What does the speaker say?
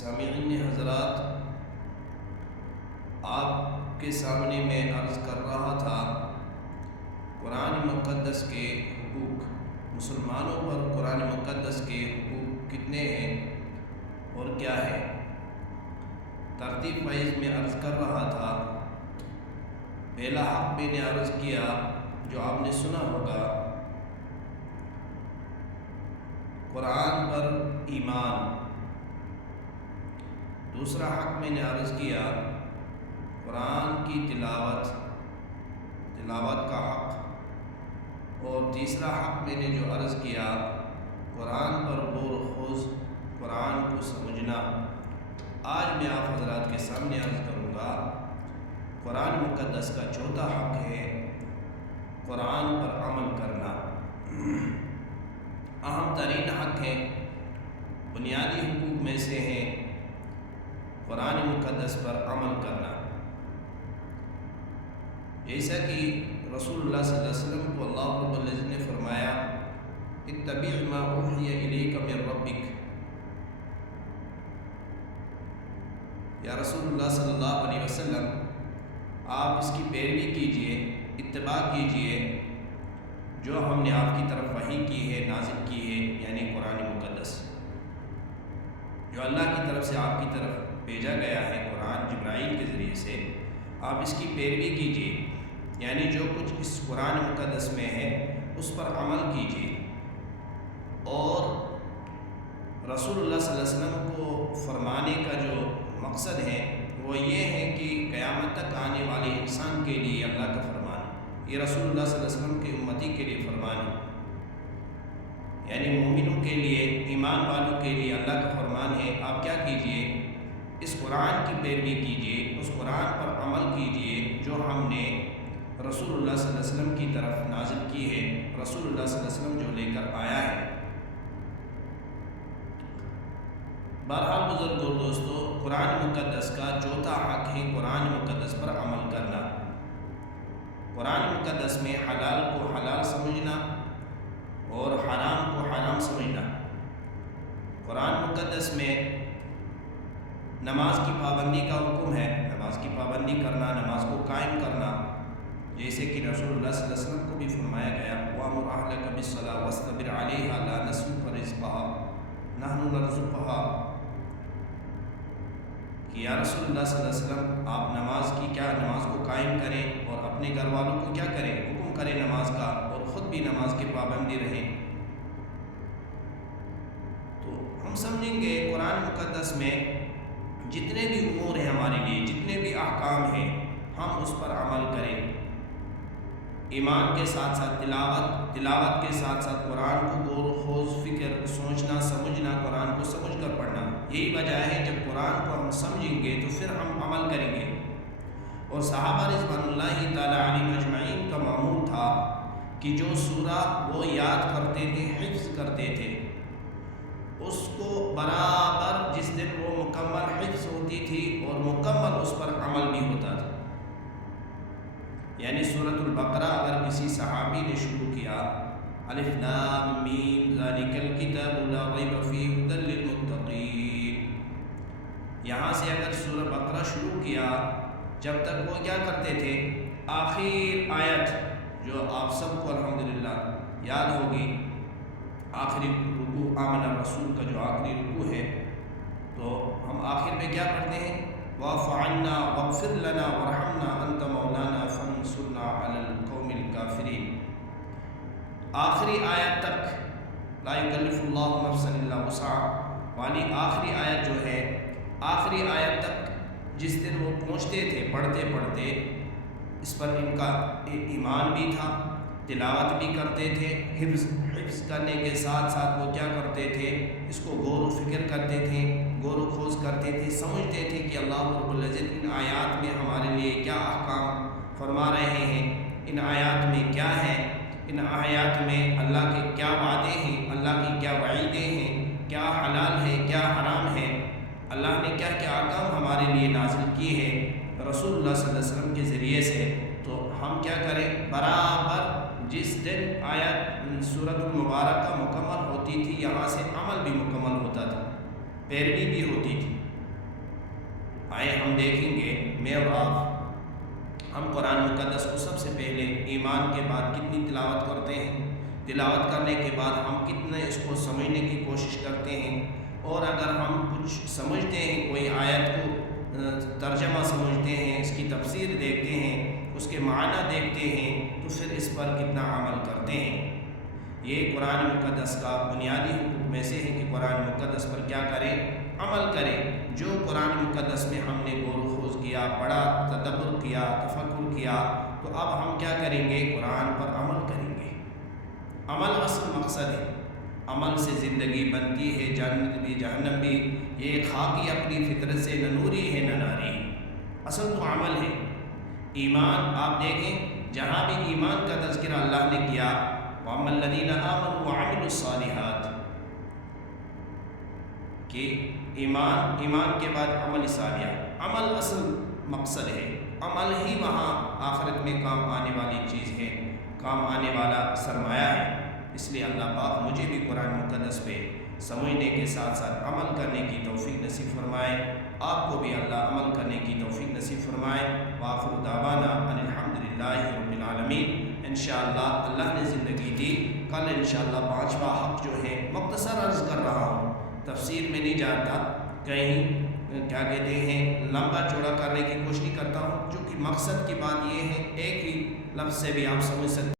سامعین حضرات، آپ کے سامنے میں عرض کر رہا تھا قرآن مقدس کے حقوق، مسلمانوں پر قرآن مقدس کے حقوق کتنے ہیں اور کیا ہے۔ ترتیب وائز میں عرض کر رہا تھا، پہلا حق میں نے عرض کیا جو آپ نے سنا ہوگا، قرآن پر ایمان۔ دوسرا حق میں نے عرض کیا قرآن کی تلاوت کا حق، اور تیسرا حق میں نے جو عرض کیا قرآن پر غور و خوض، قرآن کو سمجھنا۔ آج میں آپ حضرات کے سامنے عرض کروں گا قرآن مقدس کا چوتھا حق ہے قرآن پر عمل کرنا۔ اہم ترین حق ہے، بنیادی حقوق میں سے ہیں قرآن مقدس پر عمل کرنا۔ جیسا کہ رسول اللہ صلی اللہ علیہ وسلم کو اللہ رب العزت نے فرمایا، اتبع ما اوحی الیک من ربک، یا رسول اللہ صلی اللہ علیہ وسلم آپ اس کی پیروی کیجئے، اتباع کیجئے جو ہم نے آپ کی طرف وحی کی ہے، نازل کی ہے، یعنی قرآن مقدس جو اللہ کی طرف سے آپ کی طرف بھیجا گیا ہے، قرآن جبرائیل کے ذریعے سے، آپ اس کی پیروی کیجئے، یعنی جو کچھ اس قرآن مقدس میں ہے اس پر عمل کیجئے۔ اور رسول اللہ صلی اللہ علیہ وسلم کو فرمانے کا جو مقصد ہے وہ یہ ہے کہ قیامت تک آنے والے انسان کے لیے اللہ کا فرمان، یہ رسول اللہ صلی اللہ علیہ وسلم کی امتی کے لیے فرمان ہے، یعنی مومنوں کے لیے، ایمان والوں کے لیے اللہ کا فرمان ہے، آپ کیا کیجئے، اس قرآن کی پیروی کیجئے، اس قرآن پر عمل کیجئے جو ہم نے رسول اللہ صلی اللہ علیہ وسلم کی طرف نازل کی ہے، رسول اللہ صلی اللہ علیہ وسلم جو لے کر آیا ہے۔ بہرحال بزرگوں اور دوستو، قرآن مقدس کا چوتھا حق ہے قرآن مقدس پر عمل کرنا۔ قرآن مقدس میں حلال کو حلال سمجھنا اور حرام کو حرام سمجھنا۔ قرآن مقدس میں نماز کی پابندی کا حکم ہے، نماز کی پابندی کرنا، نماز کو قائم کرنا، جیسے کہ رسول اللہ صلی اللہ علیہ وسلم کو بھی فرمایا گیا، وَأْمُرْ أَهْلَكَ بِالصَّلَاةِ وَاصْطَبِرْ عَلَيْهَا لَا نَسْأَلُكَ رِزْقًا نَحْنُ نَرْزُقُهَا، کہ یا رسول اللہ صلی اللہ علیہ وسلم آپ نماز کو قائم کریں اور اپنے گھر والوں کو کیا کریں، حکم کریں نماز کا، اور خود بھی نماز کے پابندی رہیں۔ تو ہم سمجھیں گے قرآن مقدس میں جتنے بھی امور ہیں ہمارے لیے، جتنے بھی احکام ہیں، ہم اس پر عمل کریں، ایمان کے ساتھ ساتھ تلاوت کے ساتھ ساتھ قرآن کو غور و خوض، فکر، سوچنا، سمجھنا، قرآن کو سمجھ کر پڑھنا۔ یہی وجہ ہے جب قرآن کو ہم سمجھیں گے تو پھر ہم عمل کریں گے۔ اور صحابہ رضوان اللہ تعالی علیہم اجمعین کا معمول تھا کہ جو سورہ وہ یاد کرتے تھے، حفظ کرتے تھے، اس کو برابر جس دن وہ مکمل حفظ ہوتی تھی اور مکمل اس پر عمل بھی ہوتا تھا۔ یعنی سورۃ البقرہ اگر کسی صحابی نے شروع کیا، الف لام میم ذالک الکتاب لا ریب فیہ ھدی للمتقین، یہاں سے اگر سورہ بقرہ شروع کیا، جب تک وہ کیا کرتے تھے، آخر آیت جو آپ سب کو الحمدللہ یاد ہوگی، آخری رکوع آمن الرسول کا جو آخری رکوع ہے، تو ہم آخر میں کیا پڑھتے ہیں، واعف عنا واغفر لنا وارحمنا انت مولانا فانصرنا علی القوم الکافرین۔ آخری آیت تک، لا یکلف اللہ نفسا الا وسعها والی آخری آیت جو ہے، آخری آیت تک جس دن وہ پہنچتے تھے پڑھتے پڑھتے، اس پر ان کا ایمان بھی تھا، تلاوت بھی کرتے تھے، حفظ کرنے کے ساتھ ساتھ وہ کیا کرتے تھے، اس کو غور و فکر کرتے تھے، غور و خوض کرتے تھے، سمجھتے تھے کہ اللہ رب العزت ان آیات میں ہمارے لیے کیا احکام فرما رہے ہیں، ان آیات میں کیا ہے، ان آیات میں اللہ کے کیا وعدے ہیں، اللہ کی کیا وعیدیں ہیں، کیا حلال ہے، کیا حرام ہے، اللہ نے کیا کیا احکام ہمارے لیے نازل کیے ہیں رسول اللہ صلی اللہ علیہ وسلم کے ذریعے سے۔ تو ہم کیا کریں، برابر جس دن آیت سورۃ المبارکہ مکمل ہوتی تھی، یہاں سے عمل بھی مکمل ہوتا تھا، پیروی بھی ہوتی تھی۔ آئے ہم دیکھیں گے میں اور آپ، ہم قرآن مقدس کو سب سے پہلے ایمان کے بعد کتنی تلاوت کرتے ہیں، تلاوت کرنے کے بعد ہم کتنے اس کو سمجھنے کی کوشش کرتے ہیں، اور اگر ہم کچھ سمجھتے ہیں، کوئی آیت کو ترجمہ سمجھتے ہیں، اس کی تفسیر دیکھتے ہیں، اس کے معنی دیکھتے ہیں، تو پھر اس پر کتنا عمل کرتے ہیں۔ یہ قرآن مقدس کا بنیادی حکم میں سے ہے کہ قرآن مقدس پر کیا کریں؟ عمل کریں۔ جو قرآن مقدس میں ہم نے غور و خوض کیا، پڑھا، تدبر کیا، تفکر کیا، تو اب ہم کیا کریں گے؟ قرآن پر عمل کریں گے۔ عمل اصل مقصد ہے، عمل سے زندگی بنتی ہے، جنت بھی جہنم بھی۔ یہ خاکی اپنی فطرت سے نہ نوری ہے نہ ناری، اصل تو عمل ہے۔ ایمان آپ دیکھیں، جہاں بھی ایمان کا تذکرہ اللہ نے کیا، وَأَمَّا الَّذِينَ آمَنُوا وَعَمِلُوا الصَّالِحَاتِ، کہ ایمان کے بعد عمل صالح، عمل اصل مقصد ہے، عمل ہی وہاں آخرت میں کام آنے والی چیز ہے، کام آنے والا سرمایہ ہے۔ اس لیے اللہ پاک مجھے بھی قرآن مقدس پہ سمجھنے کے ساتھ ساتھ عمل کرنے کی توفیق نصیب فرمائے، آپ کو بھی اللہ عمل کرنے کی توفیق نصیب فرمائے۔ وآخر دعوانا ان الحمدللہ رب العالمین۔ انشاءاللہ اللہ نے زندگی دی، کل انشاءاللہ 5واں حق جو ہے مختصر عرض کر رہا ہوں، تفسیر میں نہیں جاتا، کہیں کیا کہتے ہیں لمبا چوڑا کرنے کی کوشش نہیں کرتا ہوں، چونکہ مقصد کی بات یہ ہے ایک ہی لفظ سے بھی آپ سمجھ سکتے ہیں۔